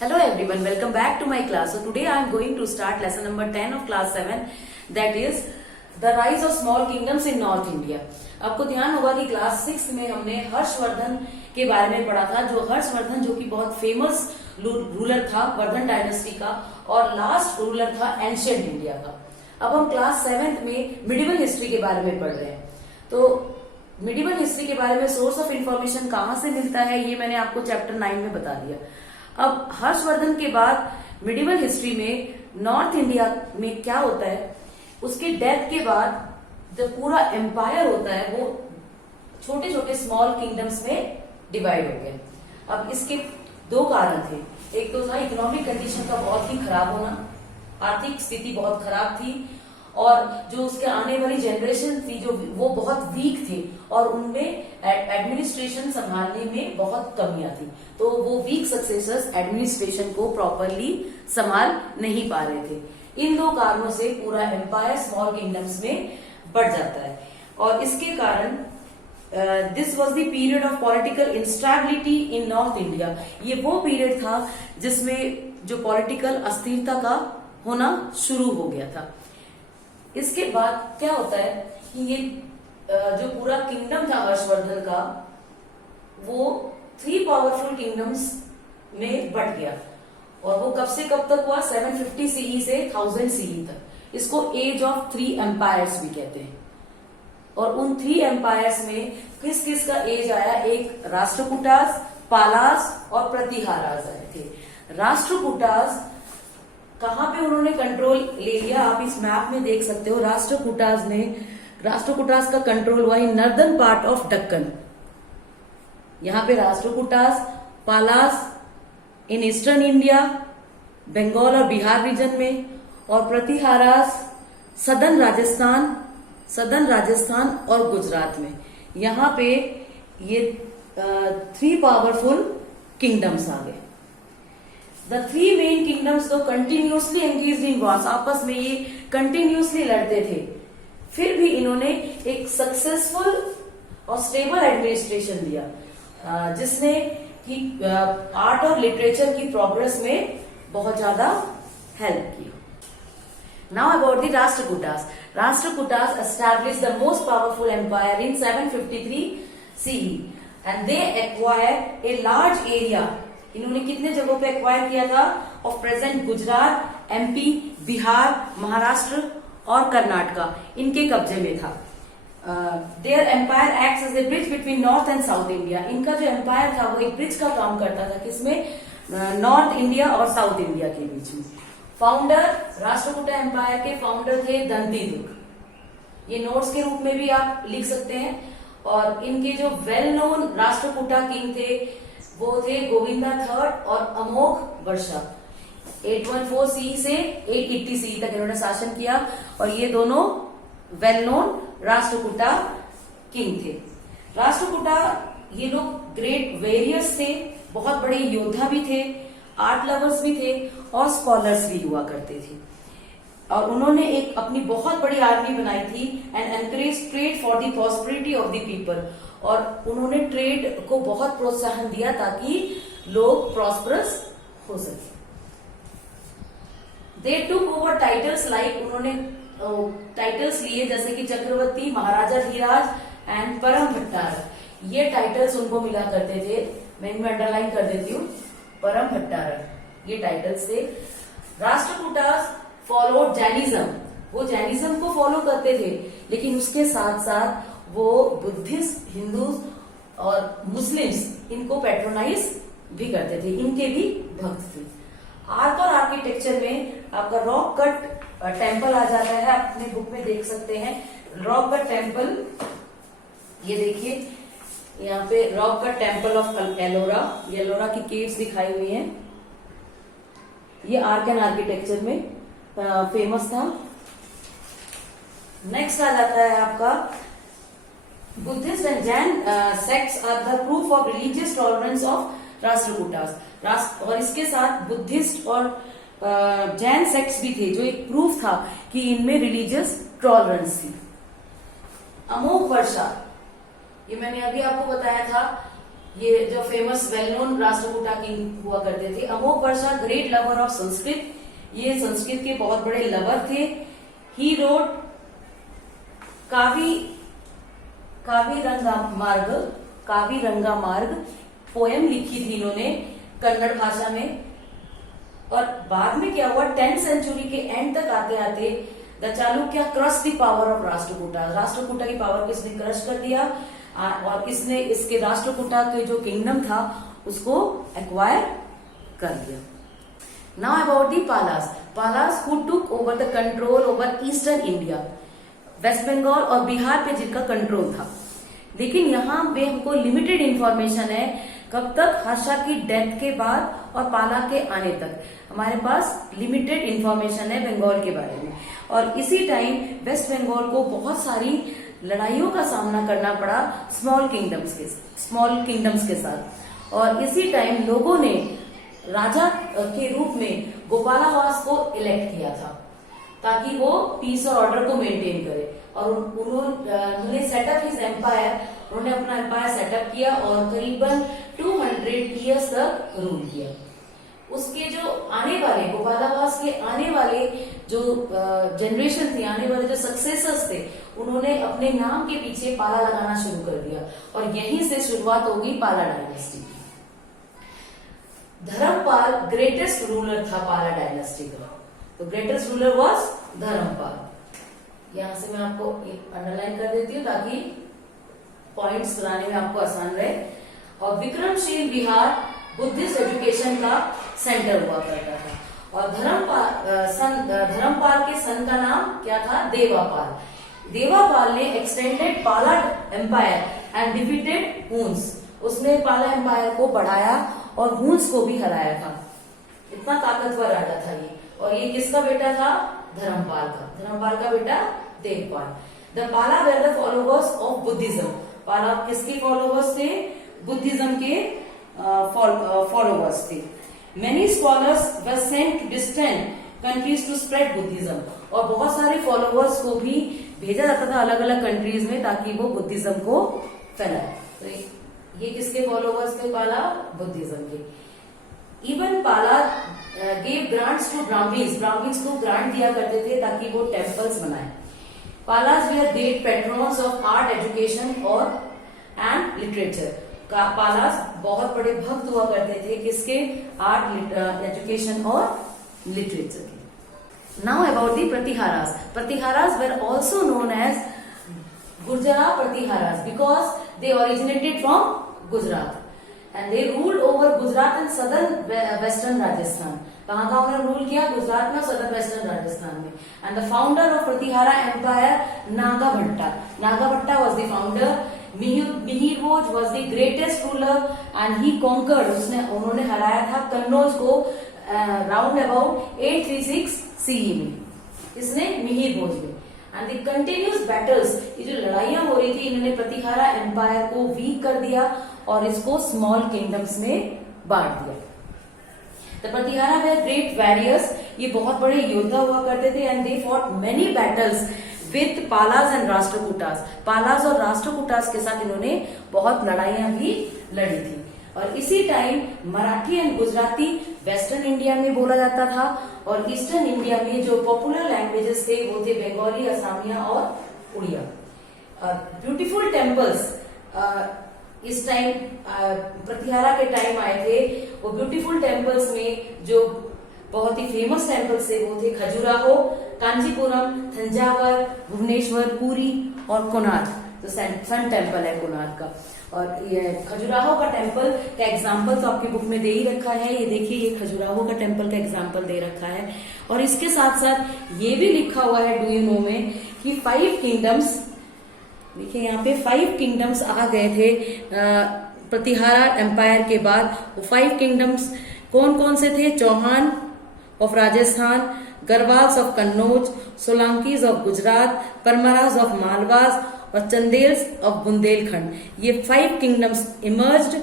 Hello everyone, welcome back to my class. So today I am going to start lesson number 10 of class 7, that is the rise of small kingdoms in North India. आपको ध्यान होगा कि class 6 में हमने हर्षवर्धन के बारे में पढ़ा था, जो कि बहुत फेमस रूलर था वर्धन डायनेस्टी का और लास्ट रूलर था एंशिएंट इंडिया का। अब हम क्लास 7 में मिडिवल हिस्ट्री के बारे में पढ़ रहे हैं। तो मिडिवल हिस्ट्री के बारे में सोर्स ऑफ इंफॉर्मेशन कहाँ से मिलता है ये मैंने आपको चैप्टर 9 में बता दिया। अब हर्षवर्धन के बाद मिडिवल हिस्ट्री में नॉर्थ इंडिया में क्या होता है, उसके डेथ के बाद जो पूरा एम्पायर होता है वो छोटे छोटे स्मॉल किंगडम्स में डिवाइड हो गए। अब इसके दो कारण थे, एक तो था इकोनॉमिक कंडीशन का बहुत ही खराब होना, आर्थिक स्थिति बहुत खराब थी और जो उसके आने वाली जनरेशन थी जो वो बहुत वीक थे और उनमें एडमिनिस्ट्रेशन संभालने में बहुत कमियां थी, तो वो वीक सक्सेसर्स एडमिनिस्ट्रेशन को प्रॉपरली संभाल नहीं पा रहे थे। इन दो कारणों से पूरा एम्पायर स्मॉल किंगडम्स में बढ़ जाता है और इसके कारण this was the period of political instability in north India. ये वो पीरियड था जिसमें जो पॉलिटिकल अस्थिरता का होना शुरू हो गया था। इसके बाद क्या होता है कि ये जो पूरा किंगडम था हर्षवर्धन का वो 3 पावरफुल किंगडम्स में बढ़ गया और वो कब से कब तक हुआ, 750 सीई से 1000 सीई तक। इसको एज ऑफ 3 एम्पायर्स भी कहते हैं। और उन 3 एम्पायर्स में किस किस का एज आया, एक राष्ट्रकूटास, पालास और प्रतिहारास आए थे। राष्ट्रकूटास कहाँ पे उन्होंने कंट्रोल ले लिया, आप इस मैप में देख सकते हो। राष्ट्रकूटास का कंट्रोल हुआ in northern part of Deccan. यहाँ पे Rashtrakutas, Palas in eastern India, Bengal और बिहार रीजन में, और प्रतिहारास सदर्न राजस्थान और गुजरात में। यहाँ पे ये 3 पावरफुल किंगडम्स आ गए। The 3 मेन किंगडम्स तो कंटिन्यूसली एंगेज्ड इन वॉर्स, आपस में ये कंटिन्यूसली लड़ते थे, फिर भी इन्होंने एक सक्सेसफुल और स्टेबल एडमिनिस्ट्रेशन दिया जिसने कि आर्ट और लिटरेचर की प्रोग्रेस में बहुत ज्यादा हेल्प की। Now about the Rashtrakutas established the most powerful empire in 753 CE and they acquired a large area। इन्होंने कितने जगहों पे एक्वायर किया था, of present Gujarat, MP, Bihar, Maharashtra और कर्नाटका इनके कब्जे में था। Their empire acts as a bridge between north and south India. इनका जो एम्पायर था वो एक ब्रिज का काम करता था, किसमें, नॉर्थ इंडिया और साउथ इंडिया के बीच में। फाउंडर राष्ट्रकूटा एम्पायर के फाउंडर थे दंतीदुर्ग, ये नोट्स के रूप में भी आप लिख सकते हैं। और इनके जो वेल नोन राष्ट्रकूटा किंग थे वो थे गोविंदा III और अमोघ वर्षा। 814 सी से 880 सी तक इन्होंने शासन किया और ये दोनों वेल नोन राष्ट्रकूटा किंग थे। राष्ट्रकूटा ये लोग ग्रेट वेरियर्स थे, बहुत बड़े योद्धा भी थे, आर्ट लवर्स भी थे और स्कॉलर्स भी हुआ करते थे। और उन्होंने एक अपनी बहुत बड़ी आर्मी बनाई थी and encourage trade for the prosperity of the people. और उन्होंने ट्रेड को बहुत प्रोत्साहन दिया ताकि लोग प्रॉस्परस हो सके। दे टूक ओवर टाइटल्स लाइक, उन्होंने टाइटल्स लिए जैसे कि चक्रवर्ती, महाराजा धीराज एंड परम भट्टारक। ये टाइटल्स उनको मिला करते थे, मैं इनमें अंडरलाइन कर देती हूँ, परम भट्टारक ये टाइटल्स थे। राष्ट्रकूटास फॉलोड जैनिज्म, वो जैनिज्म को फॉलो करते थे, लेकिन उसके साथ साथ वो बुद्धिस्ट, हिंदू और मुस्लिम्स इनको पैट्रोनाइज भी करते थे, इनके भी भक्त थे। आर्ट और आर्किटेक्चर में आपका रॉक कट टेम्पल आ जाता है, अपने बुक में देख सकते हैं। रॉक कट टेम्पल, ये देखिए यहाँ पे rock cut temple of Ellora की केव्स दिखाई हुई हैं। ये आर्ट एंड आर्किटेक्चर में फेमस था। नेक्स्ट आ जाता है आपका Buddhist and Jain sects are the proof of religious tolerance of Rashtrakutas. और इसके साथ बुद्धिस्ट और जैन सेक्ट्स भी थे जो एक प्रूफ था कि इनमें रिलीजियस टॉलरेंस थी। अमोघ वर्षा, ये मैंने अभी आपको बताया था ये जो famous well known Rashtrakuta king हुआ करते थे। अमोघ वर्षा ग्रेट लवर ऑफ संस्कृत, ये संस्कृत के बहुत बड़े लवर थे। ही रोड कावीरंगा मार्ग पोएम लिखी थी इन्होंने कन्नड़ भाषा में। और बाद में क्या हुआ, 10th सेंचुरी के एंड तक आते आते the Chalukya crush the power of Rashtrakuta, Rashtrakuta की पावर को इसने क्रश कर दिया और इसने इसके राष्ट्रकूटा के जो किंगडम था उसको एक्वायर कर दिया। Now about the Palas who took over the control over eastern India, west Bengal और बिहार पे जिनका कंट्रोल था। लेकिन यहाँ पे हमको लिमिटेड इंफॉर्मेशन है, कब तक, हर्षा की डेथ के बाद और पाला के आने तक हमारे पास लिमिटेड इंफॉर्मेशन है बंगाल के बारे में। और इसी टाइम वेस्ट बंगाल को बहुत सारी लड़ाइयों का सामना करना पड़ा स्मॉल किंगडम्स के साथ। और इसी टाइम लोगों ने राजा के रूप में गोपालावास को इलेक्ट किया था ताकि वो पीस और ऑर्डर को मेंटेन करे। और उन्होंने सेटअप हिज एम्पायर, उन्होंने अपना एम्पायर सेटअप किया और करीबन 200 ईयर्स तक रूल किया। उसके जो आने वाले गोपालावास के आने वाले जो जनरेशन थी, आने वाले जो सक्सेसर्स थे, उन्होंने अपने नाम के पीछे पाला लगाना शुरू कर दिया और यहीं से शुरुआत होगी पाला डायनेस्टी की। धर्मपाल ग्रेटेस्ट रूलर था पाला डायनेस्टी का, तो ग्रेटेस्ट रूलर वाज धर्मपाल। यहां से मैं आपको अंडरलाइन कर देती हूँ ताकि पॉइंट्स बनाने में आपको आसान रहे। और विक्रमशील बिहार बुद्धिस्ट एजुकेशन का सेंटर हुआ करता था। और धर्मपाल के सन का नाम क्या था, देवापाल। देवापाल ने एक्सटेंडेड पाला एम्पायर एंड डिफीटेड हून्स, उसने पाला एम्पायर को बढ़ाया और हून्स को भी हराया था। इतना ताकतवर राजा था ये। और ये किसका बेटा था, धर्मपाल का बेटा Devapal. The Pala were the followers of Buddhism, Pala किसके फॉलोवर्स थे, बुद्धिज्म के फॉलोवर्स थे। Many scholars were sent to distant countries to spread Buddhism, और बहुत सारे फॉलोवर्स को भी भेजा जाता था अलग अलग कंट्रीज में ताकि वो बुद्धिज्म को फैलाए। तो ये किसके फॉलोवर्स थे, पाला बुद्धिज्म के। इवन पाला गेव ग्रांट्स टू ब्राह्मीज को ग्रांट दिया करते थे ताकि वो टेम्पल्स बनाए। Palas were great patrons of art education और एंड लिटरेचर, पालास बहुत बड़े भक्त हुआ करते थे किसके, आर्ट एजुकेशन और लिटरेचर के। Now about the Pratiharas were also known as Gurjara Pratiharas because they originated from Gujarat and they ruled over Gujarat and southern western Rajasthan. कहाँ उन्होंने रूल किया, गुजरात में और सदर्न वेस्टर्न राजस्थान में। And the founder of Pratihara empire Nagabhatta was the founder. Mihir Bhoj was the greatest ruler and he conquered, उन्होंने हराया था कन्नौज को राउंड अबाउट 836 CE में, इसने मिहिर भोज में। एंड द कंटिन्यूस बैटल्स, ये जो लड़ाइयां हो रही थी, इन्होंने प्रतिहारा एम्पायर को वीक कर दिया और इसको स्मॉल किंगडम्स में बांट दिया। The Pratihara were great warriors, ये बहुत बड़े योद्धा हुआ करते थे। And they fought many battles with Palas and Rashtrakutas, Palas और राष्ट्रकूटास के साथ इन्होंने बहुत लड़ाइयां भी लड़ी थी। और इसी time Marathi and Gujarati western India में बोला जाता था और ईस्टर्न इंडिया में जो पॉपुलर लैंग्वेजेस थे वो थे बंगाली, असमिया और उड़िया। ब्यूटीफुल टेम्पल्स इस टाइम प्रतिहारा के टाइम आए थे। वो ब्यूटीफुल टेम्पल्स में जो बहुत ही फेमस टेम्पल्स थे वो थे खजुराहो, कांचीपुरम, तंजावर, भुवनेश्वर, पुरी और कोणार्क, तो सन टेम्पल है कोणार्क का। और ये खजुराहो का टेम्पल का एग्जाम्पल तो आपकी बुक में दे ही रखा है, ये देखिए, ये खजुराहो का टेम्पल का एग्जाम्पल दे रखा है। और इसके साथ साथ ये भी लिखा हुआ है डू यू नो में कि 5 किंगडम्स, देखिए यहाँ पे 5 किंगडम्स आ गए थे प्रतिहारा एम्पायर के बाद। वो 5 किंगडम्स कौन कौन से थे, Chauhan of Rajasthan, Garhwals of Kannauj, Solankis of Gujarat, Paramaras of Malwas और चंदेल्स ऑफ बुंदेलखंड। ये 5 kingdoms emerged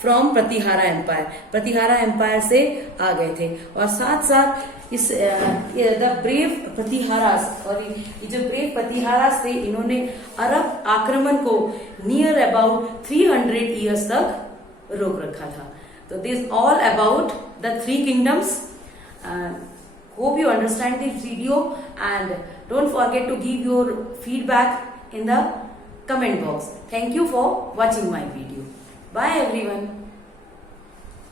from Pratihara empire, Pratihara empire से आ गए थे। और साथ साथ इस द ब्रेव प्रतिहारास, और ये जो ब्रेव प्रतिहारास थे, इन्होंने अरब आक्रमण को नियर अबाउट 300 ईयर्स तक रोक रखा था। तो this all about the 3 kingdoms. Hope you understand this video and don't forget to give your feedback in the comment box. Thank you for watching my video. Bye everyone.